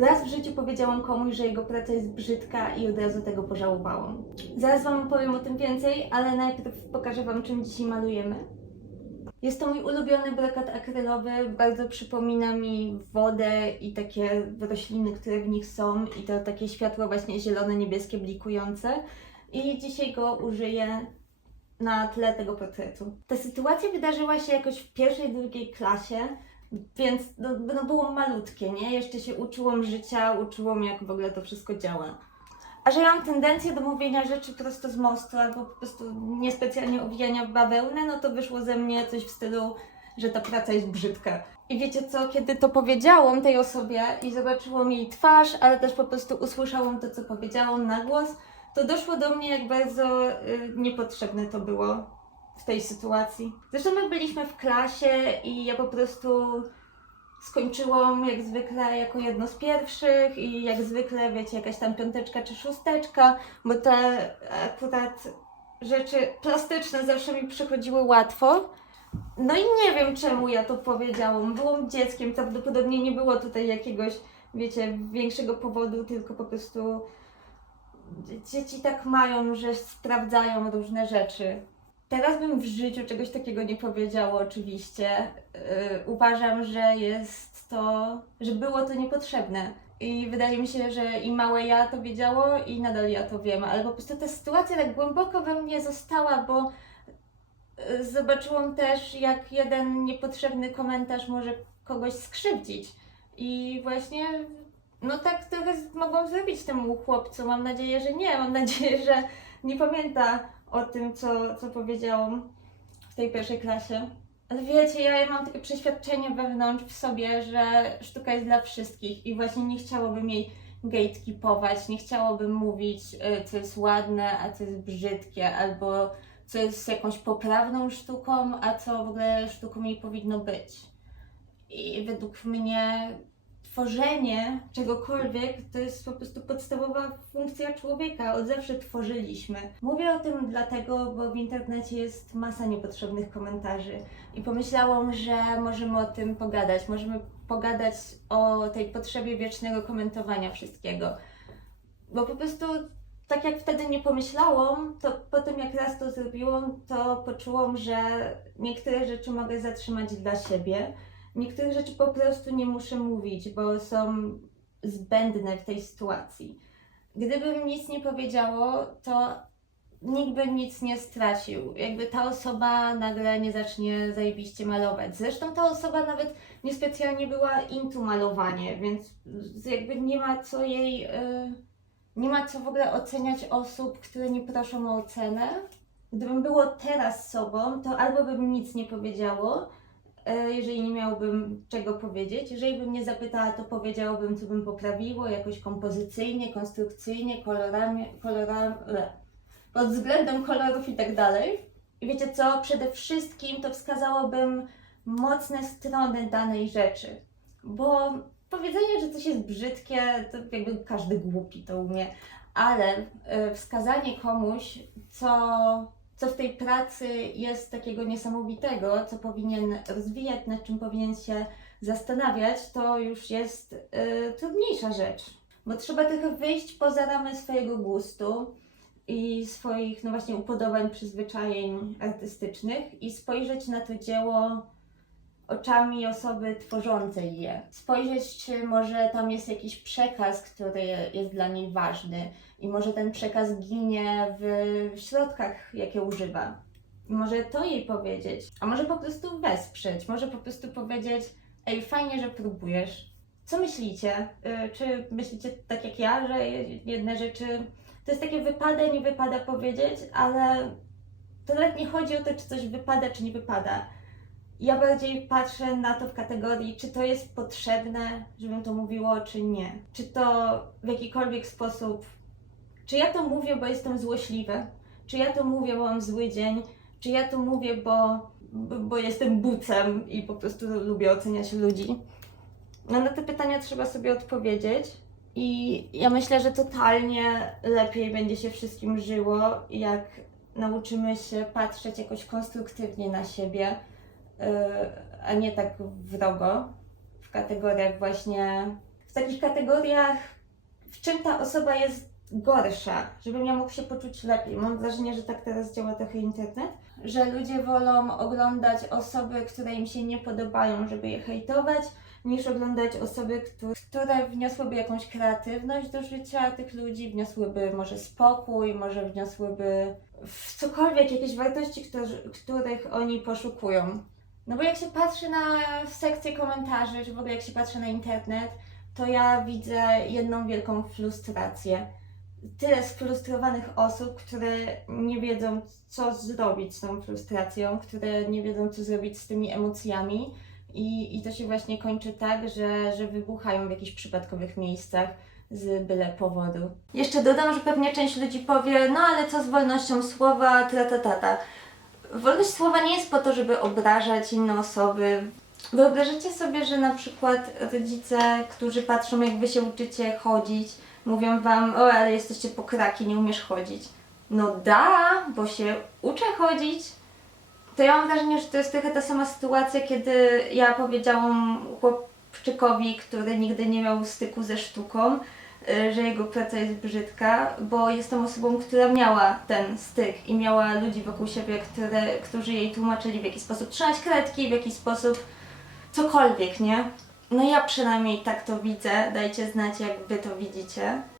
Raz w życiu powiedziałam komuś, że jego praca jest brzydka i od razu tego pożałowałam. Zaraz Wam opowiem o tym więcej, ale najpierw pokażę Wam, czym dzisiaj malujemy. Jest to mój ulubiony brokat akrylowy, bardzo przypomina mi wodę i takie rośliny, które w nich są i to takie światło właśnie zielone, niebieskie, blikujące. I dzisiaj go użyję na tle tego portretu. Ta sytuacja wydarzyła się jakoś w pierwszej, drugiej klasie, więc no, no było malutkie, nie? Jeszcze się uczyłam życia, uczyłam jak w ogóle to wszystko działa. A że ja mam tendencję do mówienia rzeczy prosto z mostu albo po prostu niespecjalnie owijania w bawełnę, no to wyszło ze mnie coś w stylu, że ta praca jest brzydka. I wiecie co, kiedy to powiedziałam tej osobie i zobaczyłam jej twarz, ale też po prostu usłyszałam to, co powiedziałam na głos, to doszło do mnie, jak bardzo y, niepotrzebne to było w tej sytuacji. Zresztą my byliśmy w klasie i ja po prostu skończyłam jak zwykle jako jedno z pierwszych i jak zwykle, wiecie, jakaś tam piąteczka czy szósteczka, bo te akurat rzeczy plastyczne zawsze mi przychodziły łatwo. No i nie wiem czemu ja to powiedziałam. Byłam dzieckiem, prawdopodobnie nie było tutaj jakiegoś, wiecie, większego powodu, tylko po prostu dzieci tak mają, że sprawdzają różne rzeczy. Teraz bym w życiu czegoś takiego nie powiedziała, oczywiście. Yy, uważam, że jest to, że było to niepotrzebne. I wydaje mi się, że i małe ja to wiedziało, i nadal ja to wiem, ale po prostu ta sytuacja tak głęboko we mnie została, bo yy, zobaczyłam też, jak jeden niepotrzebny komentarz może kogoś skrzywdzić. I właśnie, no tak trochę mogłam zrobić temu chłopcu. Mam nadzieję, że nie. Mam nadzieję, że nie pamięta o tym, co, co powiedziałam w tej pierwszej klasie. Ale wiecie, ja mam takie przeświadczenie wewnątrz w sobie, że sztuka jest dla wszystkich i właśnie nie chciałabym jej gatekeepować, nie chciałabym mówić, y, co jest ładne, a co jest brzydkie, albo co jest jakąś poprawną sztuką, a co w ogóle sztuką jej powinno być. I według mnie tworzenie czegokolwiek to jest po prostu podstawowa funkcja człowieka. Od zawsze tworzyliśmy. Mówię o tym dlatego, bo w internecie jest masa niepotrzebnych komentarzy i pomyślałam, że możemy o tym pogadać. Możemy pogadać o tej potrzebie wiecznego komentowania wszystkiego. Bo po prostu tak jak wtedy nie pomyślałam, to po tym jak raz to zrobiłam, to poczułam, że niektóre rzeczy mogę zatrzymać dla siebie. Niektórych rzeczy po prostu nie muszę mówić, bo są zbędne w tej sytuacji. Gdybym nic nie powiedziało, to nikt by nic nie stracił. Jakby ta osoba nagle nie zacznie zajebiście malować. Zresztą ta osoba nawet niespecjalnie była into malowanie, więc jakby nie ma co jej. y, nie ma co w ogóle oceniać osób, które nie proszą o ocenę. Gdybym było teraz sobą, to albo bym nic nie powiedziało, jeżeli nie miałbym czego powiedzieć. Jeżeli bym nie zapytała, to powiedziałabym, co bym poprawiło, jakoś kompozycyjnie, konstrukcyjnie, kolorami, kolorami, pod względem kolorów i tak dalej. I wiecie co? Przede wszystkim to wskazałabym mocne strony danej rzeczy. Bo powiedzenie, że coś jest brzydkie, to jakby każdy głupi to umie, ale e, wskazanie komuś, co, co w tej pracy jest takiego niesamowitego, co powinien rozwijać, nad czym powinien się zastanawiać, to już jest e, trudniejsza rzecz. Bo trzeba trochę wyjść poza ramy swojego gustu i swoich, no właśnie, upodobań, przyzwyczajeń artystycznych i spojrzeć na to dzieło oczami osoby tworzącej je. Spojrzeć, czy może tam jest jakiś przekaz, który jest dla niej ważny i może ten przekaz ginie w środkach, jakie używa. I może to jej powiedzieć, a może po prostu wesprzeć, może po prostu powiedzieć, ej, fajnie, że próbujesz. Co myślicie? Y, Czy myślicie tak jak ja, że jedne rzeczy to jest takie wypada, nie wypada powiedzieć, ale to nawet nie chodzi o to, czy coś wypada, czy nie wypada. Ja bardziej patrzę na to w kategorii, czy to jest potrzebne, żebym to mówiło, czy nie. Czy to w jakikolwiek sposób, czy ja to mówię, bo jestem złośliwy, czy ja to mówię, bo mam zły dzień, czy ja to mówię, bo, bo, jestem bucem i po prostu lubię oceniać ludzi. No na te pytania trzeba sobie odpowiedzieć. I ja myślę, że totalnie lepiej będzie się wszystkim żyło, jak nauczymy się patrzeć jakoś konstruktywnie na siebie, a nie tak wrogo, w kategoriach właśnie w takich kategoriach, w czym ta osoba jest gorsza, żebym ja mógł się poczuć lepiej. Mam wrażenie, że tak teraz działa trochę internet, że ludzie wolą oglądać osoby, które im się nie podobają, żeby je hejtować, niż oglądać osoby, któ- które wniosłyby jakąś kreatywność do życia tych ludzi, wniosłyby może spokój, może wniosłyby w cokolwiek jakieś wartości, których oni poszukują. No bo jak się patrzy na sekcję komentarzy, czy w ogóle jak się patrzy na internet, to ja widzę jedną wielką frustrację. Tyle sfrustrowanych osób, które nie wiedzą, co zrobić z tą frustracją, które nie wiedzą, co zrobić z tymi emocjami. I, I to się właśnie kończy tak, że, że wybuchają w jakichś przypadkowych miejscach z byle powodu. Jeszcze dodam, że pewnie część ludzi powie, no ale co z wolnością słowa, ta ta ta ta. Wolność słowa nie jest po to, żeby obrażać inne osoby. Wyobrażacie sobie, że na przykład rodzice, którzy patrzą, jak wy się uczycie chodzić, mówią wam, o, ale jesteście pokraki, nie umiesz chodzić. No da, bo się uczę chodzić. To ja mam wrażenie, że to jest trochę ta sama sytuacja, kiedy ja powiedziałam chłopczykowi, który nigdy nie miał styku ze sztuką, że jego praca jest brzydka, bo jestem osobą, która miała ten styk i miała ludzi wokół siebie, które, którzy jej tłumaczyli w jaki sposób trzymać kredki, w jaki sposób cokolwiek, nie? No ja przynajmniej tak to widzę, dajcie znać jak wy to widzicie.